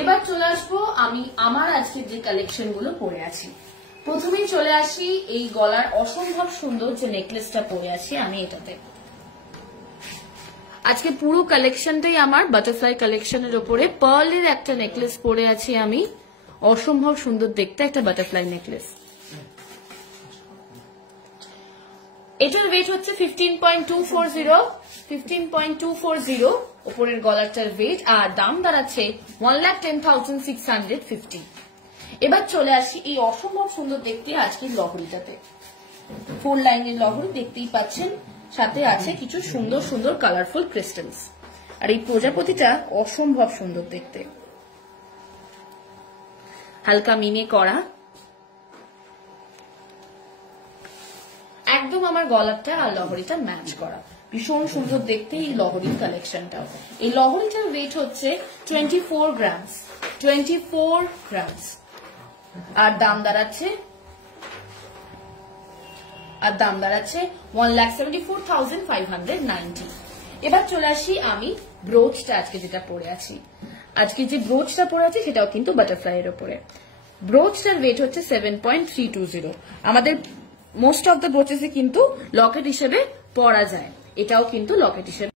এবার চলে আসবো আমি আমার আজকে যে কালেকশন গুলো পরে আছি। প্রথমেই চলে আসি এই গলার অসম্ভব সুন্দর যে নেকলেসটা পরে আছি আমি এটাতে। আজকে পুরো কালেকশনটাই আমার বাটারফ্লাই কালেকশনের উপরে পার্লের একটা নেকলেস পরে আছি আমি, অসম্ভব সুন্দর দেখতে একটা বাটারফ্লাই নেকলেস। এটার ওয়েট হচ্ছে 15.240 উপরের গলাটার ওয়েট, আর দাম দাঁড়াচ্ছে 1,10,650। এবার চলে আসি এই অসম্ভব সুন্দর দেখতে আজকের লহরিটাতে। 4 লাইনের লহরি দেখতেই পাচ্ছেন, সাথে আছে কিছু সুন্দর সুন্দর কালারফুল ক্রিস্টালস, আর এই প্রজাপতিটা অসম্ভব সুন্দর দেখতে, হালকা মিনে করা, একদম আমার গলাটা আর লহরিটা ম্যাচ করা, ভীষণ সুন্দর দেখতে এই লহরির কালেকশনটা। এই লহরিটার ওয়েট হচ্ছে 24 গ্রামস, আর দাম দাঁড়াচ্ছে 1,74,590। এবার চলে আসি আমি ব্রোচটা আজকে যেটা পরে আছি। আজকে যে ব্রোচটা পরে আছি সেটাও কিন্তু বাটারফ্লাই এর উপরে। ব্রোচটার ওয়েট হচ্ছে 7.320। আমাদের মোস্ট অফ দ্য ব্রোচেসে কিন্তু লকেট হিসেবে পরা যায়, এটাও কিন্তু লকেট হিসেবে